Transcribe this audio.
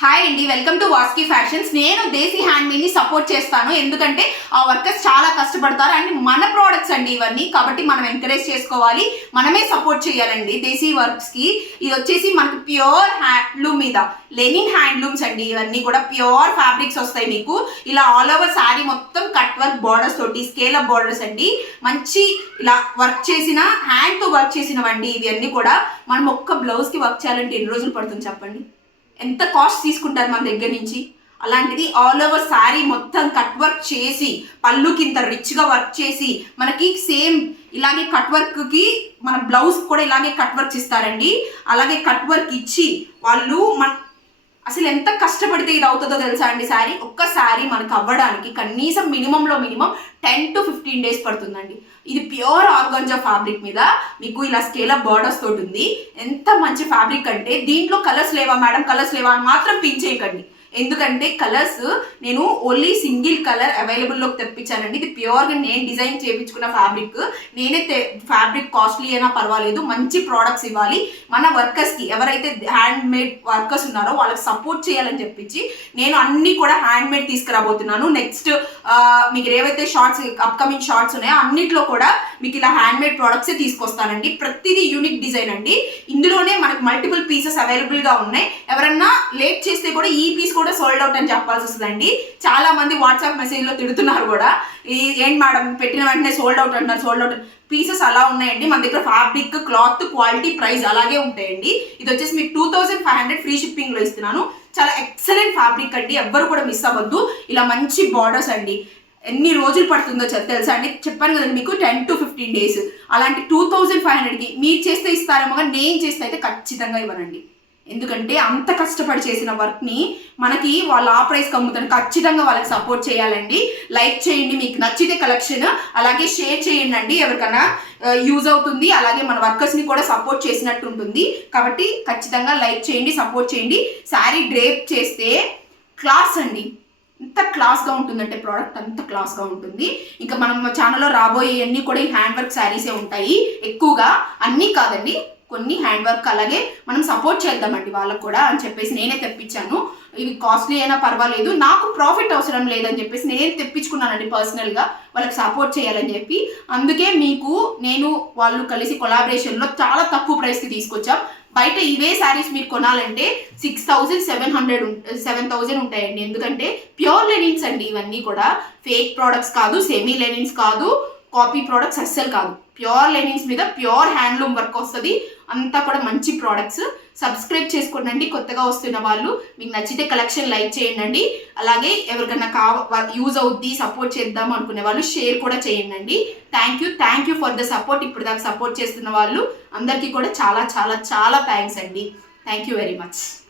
Hi అండి, welcome to వాస్కి fashions. నేను దేశీ handmade ని సపోర్ట్ చేస్తాను, ఎందుకంటే ఆ వర్కర్స్ చాలా కష్టపడతారు అండ్ మన ప్రోడక్ట్స్ అండి ఇవన్నీ. కాబట్టి మనం ఎంకరేజ్ చేసుకోవాలి, మనమే సపోర్ట్ చేయాలండి దేశీ వర్క్స్ కి. ఇది వచ్చేసి మనకి ప్యూర్ హ్యాండ్లూమ్ మీద లెనిన్ హ్యాండ్లూమ్స్ అండి. ఇవన్నీ కూడా ప్యూర్ ఫ్యాబ్రిక్స్ వస్తాయి మీకు. ఇలా ఆల్ ఓవర్ శారీ మొత్తం కట్ వర్క్ బార్డర్స్ తోటి స్కేల్ అప్ బార్డర్స్ అండి. మంచి ఇలా వర్క్ చేసిన హ్యాండ్ తో వర్క్ చేసినవండి ఇవన్నీ కూడా. మనం ఒక్క బ్లౌజ్ కి వర్క్ చేయాలంటే ఎన్ని రోజులు పడుతుంది చెప్పండి? ఎంత కాస్ట్ తీసుకుంటారు మన దగ్గర నుంచి? అలాంటిది ఆల్ ఓవర్ శారీ మొత్తం కట్ వర్క్ చేసి పళ్ళుకి ఇంత రిచ్గా వర్క్ చేసి మనకి సేమ్ ఇలాగే కట్ వర్క్కి మన బ్లౌజ్ కూడా ఇలాగే కట్ వర్క్స్ ఇస్తారండి. అలాగే కట్ వర్క్ ఇచ్చి వాళ్ళు అసలు ఎంత కష్టపడితే ఇది అవుతుందో తెలుసా అండి? శారీ ఒక్క శారీ మనకు అవ్వడానికి కనీసం మినిమంలో మినిమం 10 to 15 days పడుతుందండి. ఇది ప్యూర్ ఆర్గాంజా ఫ్యాబ్రిక్ మీద మీకు ఇలా స్కేల్ అప్ బార్డర్స్ తోటి ఉంది. ఎంత మంచి ఫ్యాబ్రిక్ అంటే దీంట్లో కలర్స్ లేవా మేడం, కలర్స్ లేవా అని మాత్రం పింక్ చేయకండి. ఎందుకంటే కలర్స్ నేను ఓన్లీ సింగిల్ కలర్ అవైలబుల్లోకి తెప్పించానండి. ఇది ప్యూర్గా నేను డిజైన్ చేయించుకున్న ఫ్యాబ్రిక్. నేనే ఫ్యాబ్రిక్ కాస్ట్లీ అయినా పర్వాలేదు, మంచి ప్రోడక్ట్స్ ఇవ్వాలి మన వర్కర్స్కి. ఎవరైతే హ్యాండ్ మేడ్ వర్కర్స్ ఉన్నారో వాళ్ళకి సపోర్ట్ చేయాలని చెప్పించి నేను అన్నీ కూడా హ్యాండ్ మేడ్ తీసుకురాబోతున్నాను. నెక్స్ట్ మీకు ఏవైతే షార్ట్స్ అప్కమింగ్ షార్ట్స్ ఉన్నాయో అన్నిట్లో కూడా మీకు ఇలా హ్యాండ్ మేడ్ ప్రోడక్ట్సే తీసుకొస్తానండి. ప్రతిదీ యూనిక్ డిజైన్ అండి. ఇందులోనే మనకు మల్టిపుల్ పీసెస్ అవైలబుల్గా ఉన్నాయి. ఎవరన్నా లేట్ చేస్తే కూడా ఈ పీస్ కూడా సోల్డ్ అవుట్ అని చెప్పాల్సి వస్తుందండి. చాలా మంది వాట్సాప్ మెసేజ్లో తిడుతున్నారు కూడా, ఏంటి మేడం పెట్టిన వెంటనే సోల్డ్ అవుట్ అంటున్నారు, సోల్డ్ అవుట్. పీసెస్ అలా ఉన్నాయండి మన దగ్గర. ఫ్యాబ్రిక్, క్లాత్, క్వాలిటీ, ప్రైస్ అలాగే ఉంటాయండి. ఇది వచ్చేసి మీకు 2500 ఫ్రీ షిప్పింగ్లో ఇస్తున్నాను. చాలా ఎక్సలెంట్ ఫ్యాబ్రిక్ అండి, ఎవ్వరు కూడా మిస్ అవ్వద్దు. ఇలా మంచి బార్డర్స్ అండి. ఎన్ని రోజులు పడుతుందో తెలుసా అండి? చెప్పాను కదండి మీకు 10 to 15 days. అలాంటి 2500కి మీరు చేస్తే ఇస్తారేమో, కానీ నేను చేస్తే అయితే ఖచ్చితంగా ఇవ్వనండి. ఎందుకంటే అంత కష్టపడి చేసిన వర్క్ని మనకి వాళ్ళు ఆ ప్రైస్కి అమ్ముతారు. ఖచ్చితంగా వాళ్ళకి సపోర్ట్ చేయాలండి. లైక్ చేయండి మీకు నచ్చితే కలెక్షన్, అలాగే షేర్ చేయండి అండి, ఎవరికైనా యూజ్ అవుతుంది. అలాగే మన వర్కర్స్ని కూడా సపోర్ట్ చేసినట్టు ఉంటుంది. కాబట్టి ఖచ్చితంగా లైక్ చేయండి, సపోర్ట్ చేయండి. శారీ డ్రేప్ చేస్తే క్లాస్ అండి, ఎంత క్లాస్గా ఉంటుందంటే ప్రోడక్ట్ అంత క్లాస్గా ఉంటుంది. ఇంకా మనం ఛానల్లో రాబోయే అన్నీ కూడా ఈ హ్యాండ్ వర్క్ శారీసే ఉంటాయి ఎక్కువగా. అన్నీ కాదండి, కొన్ని హ్యాండ్ వర్క్. అలాగే మనం సపోర్ట్ చేద్దామండి వాళ్ళకు కూడా అని చెప్పేసి నేనే తెప్పించాను. ఇవి కాస్ట్లీ అయినా పర్వాలేదు, నాకు ప్రాఫిట్ అవసరం లేదని చెప్పేసి నేను తెప్పించుకున్నానండి పర్సనల్గా, వాళ్ళకి సపోర్ట్ చేయాలని చెప్పి. అందుకే మీకు నేను వాళ్ళు కలిసి కొలాబరేషన్లో చాలా తక్కువ ప్రైస్కి తీసుకొచ్చాం. బయట ఇవే శారీస్ మీరు కొనాలంటే 6700 7000 ఉంటాయండి. ఎందుకంటే ప్యూర్ లెనిన్స్ అండి ఇవన్నీ కూడా. ఫేక్ ప్రోడక్ట్స్ కాదు, సెమీ లెనిన్స్ కాదు, కాపీ ప్రోడక్ట్స్ అస్సలు కాదు. ప్యూర్ లెనిన్స్ మీద ప్యూర్ హ్యాండ్లూమ్ వర్క్ వస్తుంది. అంతా కూడా మంచి ప్రోడక్ట్స్. సబ్స్క్రైబ్ చేసుకోండి కొత్తగా వస్తున్న వాళ్ళు. మీకు నచ్చితే కలెక్షన్ లైక్ చేయండి. అలాగే ఎవరికైనా యూజ్ అవుద్ది, సపోర్ట్ చేద్దాం అనుకునే వాళ్ళు షేర్ కూడా చేయండి. Thank you for the support. ఇప్పుడు దాకా సపోర్ట్ చేస్తున్న వాళ్ళు అందరికీ కూడా చాలా చాలా చాలా థ్యాంక్స్ అండి. Thank you very much.